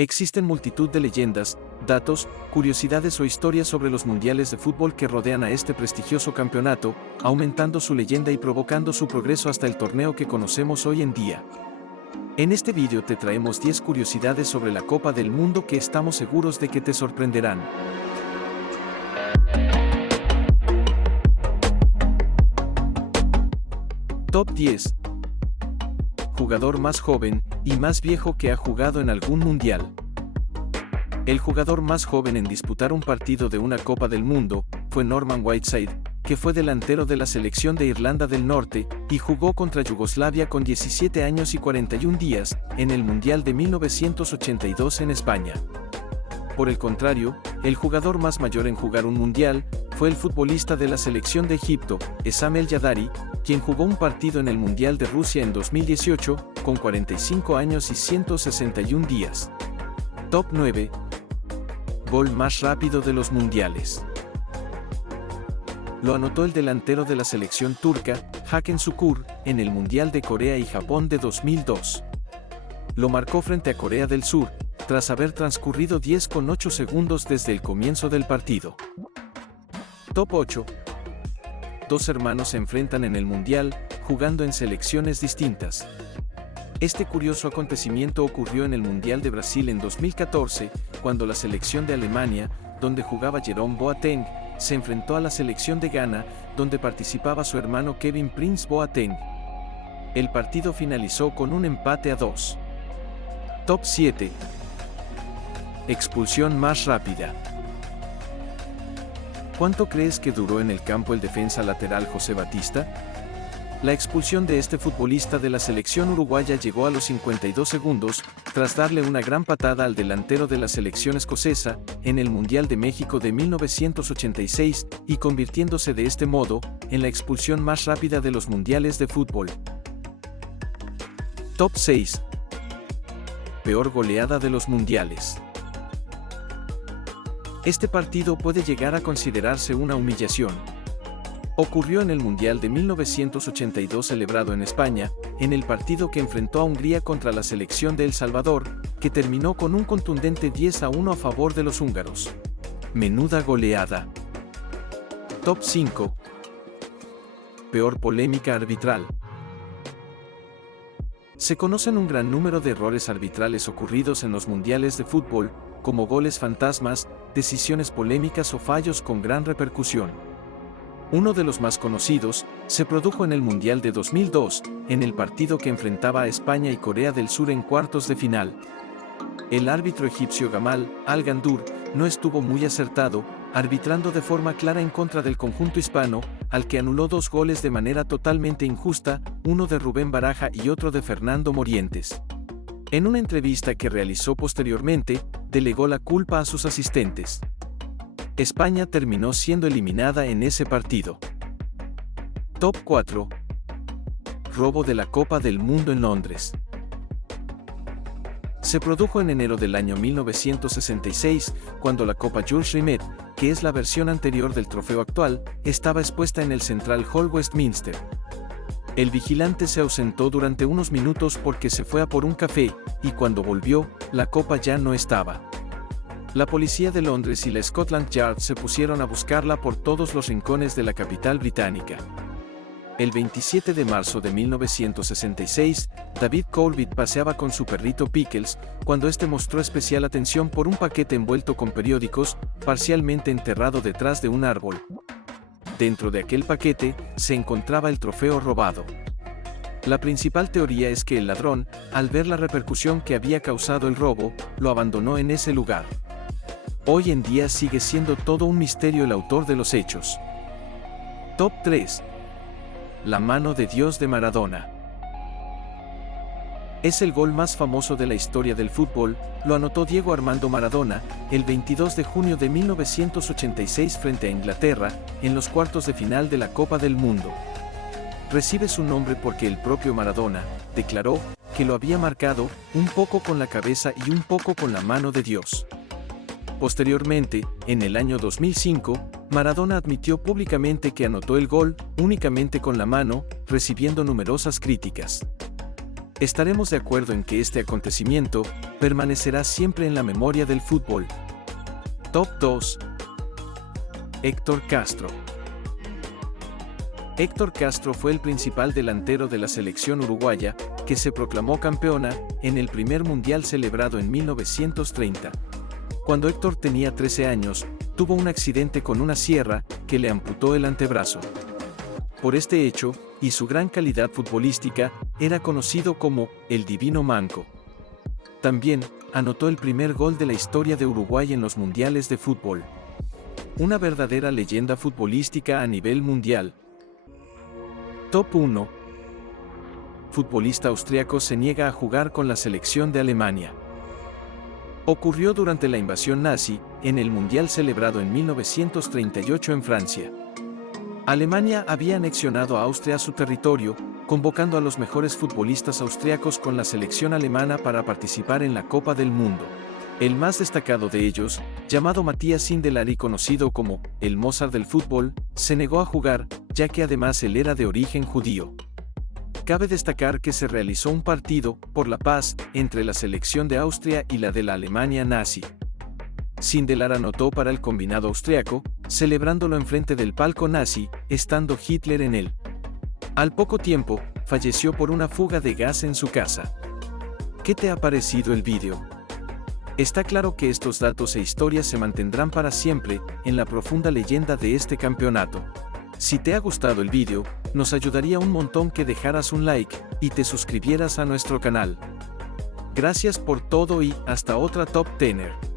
Existen multitud de leyendas, datos, curiosidades o historias sobre los mundiales de fútbol que rodean a este prestigioso campeonato, aumentando su leyenda y provocando su progreso hasta el torneo que conocemos hoy en día. En este vídeo te traemos 10 curiosidades sobre la Copa del Mundo que estamos seguros de que te sorprenderán. Top 10. Jugador más joven y más viejo que ha jugado en algún mundial. El jugador más joven en disputar un partido de una Copa del Mundo fue Norman Whiteside, que fue delantero de la selección de Irlanda del Norte y jugó contra Yugoslavia con 17 años y 41 días en el Mundial de 1982 en España. Por el contrario, el jugador más mayor en jugar un mundial fue el futbolista de la selección de Egipto, Essam El Jadari, quien jugó un partido en el Mundial de Rusia en 2018, con 45 años y 161 días. Top 9. Gol más rápido de los mundiales. Lo anotó el delantero de la selección turca, Hakan Şükür, en el Mundial de Corea y Japón de 2002. Lo marcó frente a Corea del Sur, tras haber transcurrido 10,8 segundos desde el comienzo del partido. Top 8. Dos hermanos se enfrentan en el Mundial, jugando en selecciones distintas. Este curioso acontecimiento ocurrió en el Mundial de Brasil en 2014, cuando la selección de Alemania, donde jugaba Jerome Boateng, se enfrentó a la selección de Ghana, donde participaba su hermano Kevin Prince Boateng. El partido finalizó con un empate a 2. Top 7. Expulsión más rápida. ¿Cuánto crees que duró en el campo el defensa lateral José Batista? La expulsión de este futbolista de la selección uruguaya llegó a los 52 segundos, tras darle una gran patada al delantero de la selección escocesa, en el Mundial de México de 1986, y convirtiéndose de este modo, en la expulsión más rápida de los mundiales de fútbol. Top 6. Peor goleada de los mundiales. Este partido puede llegar a considerarse una humillación. Ocurrió en el Mundial de 1982 celebrado en España, en el partido que enfrentó a Hungría contra la selección de El Salvador, que terminó con un contundente 10-1 a favor de los húngaros. Menuda goleada. Top 5. Peor polémica arbitral. Se conocen un gran número de errores arbitrales ocurridos en los mundiales de fútbol, como goles fantasmas, decisiones polémicas o fallos con gran repercusión. Uno de los más conocidos se produjo en el Mundial de 2002, en el partido que enfrentaba a España y Corea del Sur en cuartos de final. El árbitro egipcio Gamal Al-Gandour no estuvo muy acertado, arbitrando de forma clara en contra del conjunto hispano, al que anuló 2 goles de manera totalmente injusta, uno de Rubén Baraja y otro de Fernando Morientes. En una entrevista que realizó posteriormente, delegó la culpa a sus asistentes. España terminó siendo eliminada en ese partido. Top 4. Robo de la Copa del Mundo en Londres. Se produjo en enero del año 1966, cuando la Copa Jules Rimet, que es la versión anterior del trofeo actual, estaba expuesta en el Central Hall Westminster. El vigilante se ausentó durante unos minutos porque se fue a por un café, y cuando volvió, la copa ya no estaba. La policía de Londres y la Scotland Yard se pusieron a buscarla por todos los rincones de la capital británica. El 27 de marzo de 1966, David Corbett paseaba con su perrito Pickles, cuando este mostró especial atención por un paquete envuelto con periódicos, parcialmente enterrado detrás de un árbol. Dentro de aquel paquete, se encontraba el trofeo robado. La principal teoría es que el ladrón, al ver la repercusión que había causado el robo, lo abandonó en ese lugar. Hoy en día sigue siendo todo un misterio el autor de los hechos. Top 3. La mano de Dios de Maradona. Es el gol más famoso de la historia del fútbol, lo anotó Diego Armando Maradona, el 22 de junio de 1986 frente a Inglaterra, en los cuartos de final de la Copa del Mundo. Recibe su nombre porque el propio Maradona declaró que lo había marcado un poco con la cabeza y un poco con la mano de Dios. Posteriormente, en el año 2005, Maradona admitió públicamente que anotó el gol únicamente con la mano, recibiendo numerosas críticas. Estaremos de acuerdo en que este acontecimiento permanecerá siempre en la memoria del fútbol. Top 2. Héctor Castro. Héctor Castro fue el principal delantero de la selección uruguaya, que se proclamó campeona en el primer mundial celebrado en 1930. Cuando Héctor tenía 13 años, tuvo un accidente con una sierra que le amputó el antebrazo. Por este hecho, y su gran calidad futbolística, era conocido como el Divino Manco. También anotó el primer gol de la historia de Uruguay en los mundiales de fútbol. Una verdadera leyenda futbolística a nivel mundial. Top 1. Futbolista austriaco se niega a jugar con la selección de Alemania. Ocurrió durante la invasión nazi, en el mundial celebrado en 1938 en Francia. Alemania había anexionado a Austria su territorio, convocando a los mejores futbolistas austriacos con la selección alemana para participar en la Copa del Mundo. El más destacado de ellos, llamado Matthias Sindelar y conocido como el Mozart del fútbol, se negó a jugar, ya que además él era de origen judío. Cabe destacar que se realizó un partido por la paz entre la selección de Austria y la de la Alemania nazi. Sindelar anotó para el combinado austriaco, celebrándolo enfrente del palco nazi, estando Hitler en él. Al poco tiempo, falleció por una fuga de gas en su casa. ¿Qué te ha parecido el vídeo? Está claro que estos datos e historias se mantendrán para siempre en la profunda leyenda de este campeonato. Si te ha gustado el vídeo, nos ayudaría un montón que dejaras un like y te suscribieras a nuestro canal. Gracias por todo y hasta otra Top Tener.